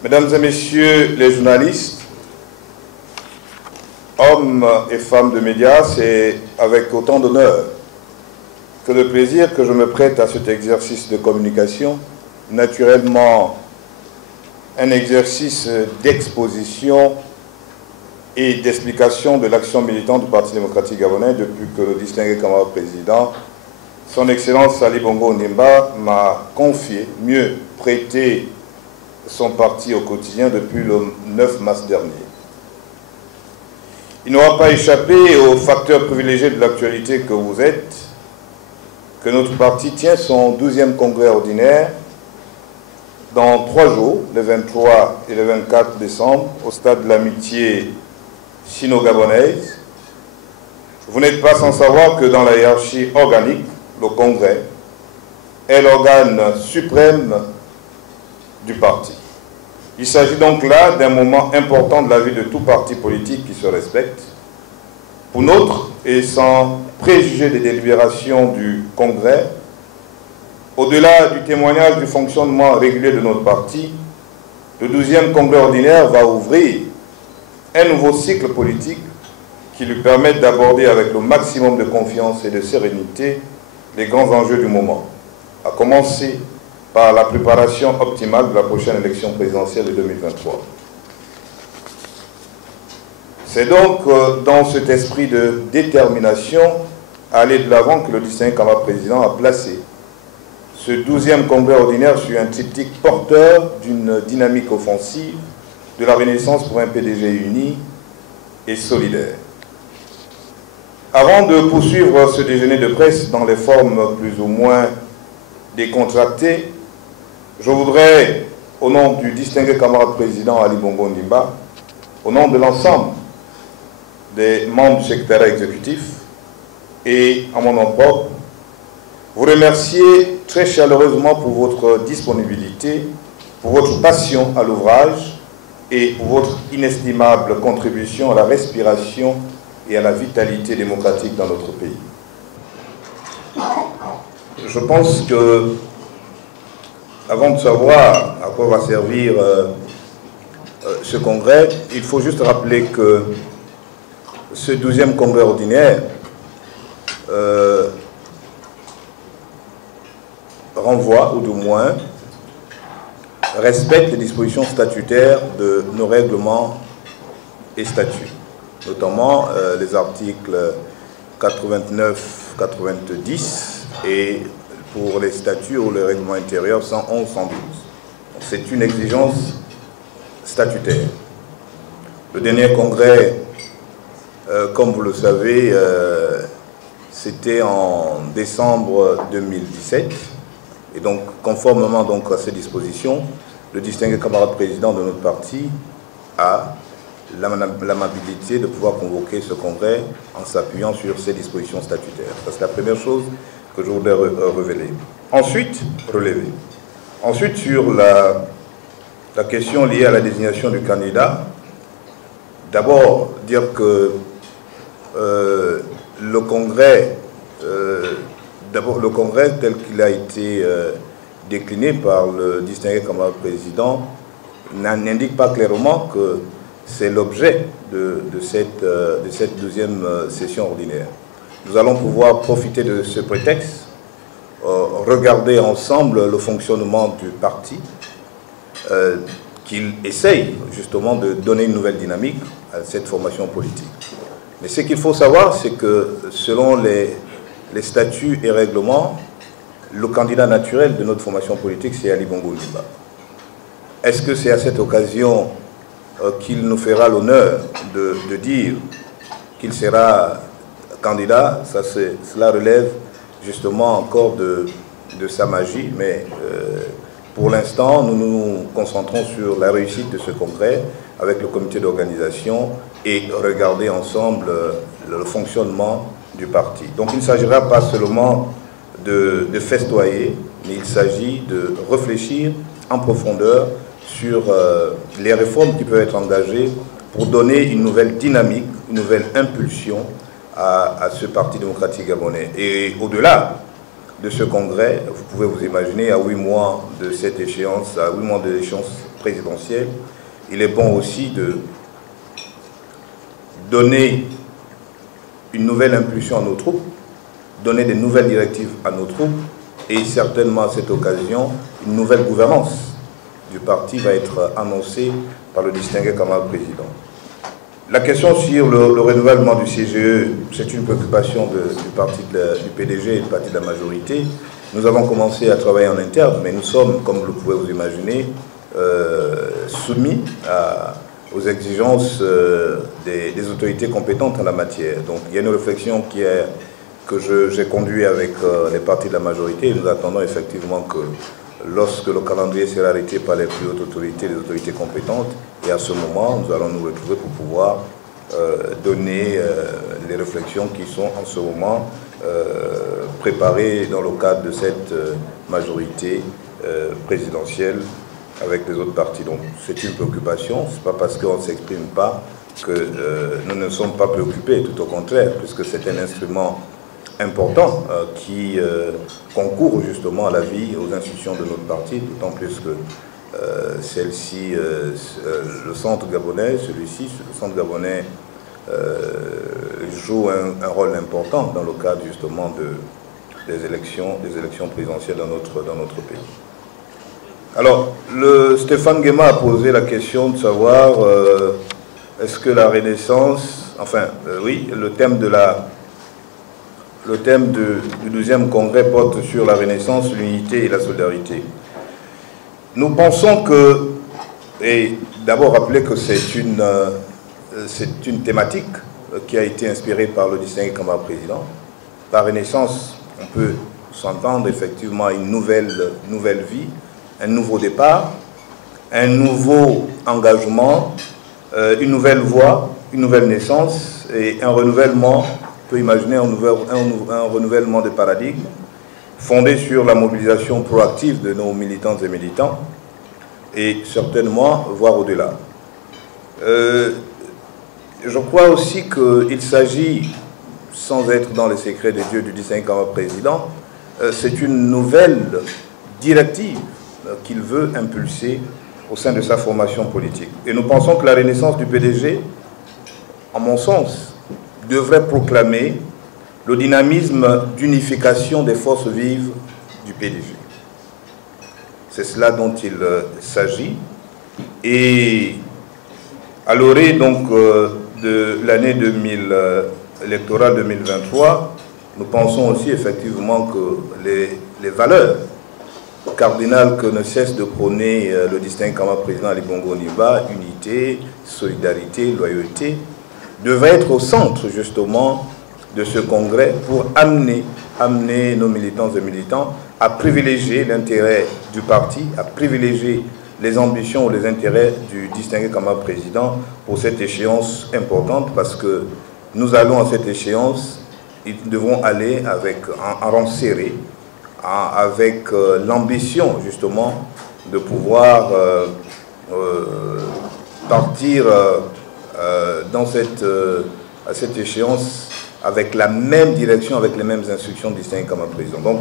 Mesdames et messieurs les journalistes, hommes et femmes de médias, c'est avec autant d'honneur que de plaisir que je me prête à cet exercice de communication, naturellement un exercice d'exposition et d'explication de l'action militante du Parti démocratique gabonais depuis que le distingué camarade président, son Excellence Ali Bongo Ondimba, m'a confié, mieux prêté son parti au quotidien depuis le 9 mars dernier. Il n'aura pas échappé aux facteurs privilégiés de l'actualité que vous êtes, que notre parti tient son 12e congrès ordinaire dans 3 jours, le 23 et le 24 décembre, au stade de l'amitié sino-gabonaise. Vous n'êtes pas sans savoir que dans la hiérarchie organique, le congrès est l'organe suprême du parti. Il s'agit donc là d'un moment important de la vie de tout parti politique qui se respecte. Pour notre, et sans préjuger des délibérations du Congrès, au-delà du témoignage du fonctionnement régulier de notre parti, le 12e Congrès ordinaire va ouvrir un nouveau cycle politique qui lui permette d'aborder avec le maximum de confiance et de sérénité les grands enjeux du moment, à commencer par la préparation optimale de la prochaine élection présidentielle de 2023. C'est donc dans cet esprit de détermination à aller de l'avant que le distingué camarade président a placé ce 12e congrès ordinaire sur un triptyque porteur d'une dynamique offensive de la renaissance pour un PDG uni et solidaire. Avant de poursuivre ce déjeuner de presse dans les formes plus ou moins décontractées, je voudrais, au nom du distingué camarade président Ali Bongo Ondimba, au nom de l'ensemble des membres du secrétariat exécutif et à mon nom propre, vous remercier très chaleureusement pour votre disponibilité, pour votre passion à l'ouvrage et pour votre inestimable contribution à la respiration et à la vitalité démocratique dans notre pays. Je pense que, avant de savoir à quoi va servir ce congrès, il faut juste rappeler que ce 12e congrès ordinaire renvoie, ou du moins respecte les dispositions statutaires de nos règlements et statuts, notamment les articles 89, 90 et pour les statuts ou les règlements intérieurs 111, 112. C'est une exigence statutaire. Le dernier congrès, comme vous le savez, c'était en décembre 2017. Et donc, conformément donc à ces dispositions, le distingué camarade président de notre parti a l'amabilité de pouvoir convoquer ce congrès en s'appuyant sur ces dispositions statutaires. Ça, c'est la première chose que je voudrais relever. Ensuite, sur la question liée à la désignation du candidat, d'abord dire que le congrès tel qu'il a été décliné par le distingué camarade président n'indique pas clairement que c'est l'objet de cette 12e session ordinaire. Nous allons pouvoir profiter de ce prétexte, regarder ensemble le fonctionnement du parti, qu'il essaye justement de donner une nouvelle dynamique à cette formation politique. Mais ce qu'il faut savoir, c'est que selon les statuts et règlements, le candidat naturel de notre formation politique, c'est Ali Bongo Ondimba. Est-ce que c'est à cette occasion qu'il nous fera l'honneur de dire qu'il sera candidat? Cela relève justement encore de sa magie, mais pour l'instant, nous nous concentrons sur la réussite de ce congrès avec le comité d'organisation et regarder ensemble le fonctionnement du parti. Donc il ne s'agira pas seulement de festoyer, mais il s'agit de réfléchir en profondeur sur les réformes qui peuvent être engagées pour donner une nouvelle dynamique, une nouvelle impulsion à ce Parti démocratique gabonais. Et au-delà de ce congrès, vous pouvez vous imaginer à 8 mois de cette échéance, à 8 mois de l'échéance présidentielle, il est bon aussi de donner une nouvelle impulsion à nos troupes, donner des nouvelles directives à nos troupes, et certainement à cette occasion, une nouvelle gouvernance du parti va être annoncée par le distingué camarade président. La question sur le renouvellement du CGE, c'est une préoccupation du parti du PDG et du parti de la majorité. Nous avons commencé à travailler en interne, mais nous sommes, comme vous le pouvez vous imaginer, soumis aux exigences des autorités compétentes en la matière. Donc il y a une réflexion que j'ai conduite avec les partis de la majorité, et nous attendons effectivement que lorsque le calendrier sera arrêté par les plus hautes autorités, les autorités compétentes, et à ce moment, nous allons nous retrouver pour pouvoir donner les réflexions qui sont en ce moment préparées dans le cadre de cette majorité présidentielle avec les autres partis. Donc c'est une préoccupation, ce n'est pas parce qu'on ne s'exprime pas que nous ne sommes pas préoccupés, tout au contraire, puisque c'est un instrument important qui concourt justement à la vie, aux institutions de notre parti, d'autant plus que celle-ci, le centre gabonais, celui-ci, le centre gabonais joue un rôle important dans le cadre justement des élections présidentielles dans notre pays. Alors, Stéphane Guéma a posé la question de savoir est-ce que la Renaissance, enfin oui, le thème du 12e congrès porte sur la Renaissance, l'unité et la solidarité. Nous pensons que, et d'abord rappeler que c'est une thématique qui a été inspirée par le distingué camarade président. Par Renaissance, on peut s'entendre effectivement à une nouvelle vie, un nouveau départ, un nouveau engagement, une nouvelle voie, une nouvelle naissance et un renouvellement. On peut imaginer un renouvellement des paradigmes fondé sur la mobilisation proactive de nos militantes et militants et certainement voir au-delà. Je crois aussi qu'il s'agit, sans être dans les secrets des dieux du distingué camarade président, c'est une nouvelle directive qu'il veut impulser au sein de sa formation politique. Et nous pensons que la renaissance du PDG, en mon sens, devrait proclamer le dynamisme d'unification des forces vives du PDG. C'est cela dont il s'agit. Et à l'orée donc de l'année électorale 2023, nous pensons aussi effectivement que les valeurs cardinales que ne cesse de prôner le distingué camarade président Ali Bongo Ondimba, unité, solidarité, loyauté, devrait être au centre justement de ce congrès pour amener nos militantes et militants à privilégier l'intérêt du parti, à privilégier les ambitions ou les intérêts du distingué camarade président pour cette échéance importante, parce que nous allons à cette échéance, ils devront aller avec un rang serré, avec l'ambition justement de pouvoir partir à cette échéance avec la même direction, avec les mêmes instructions distinguées comme un président. Donc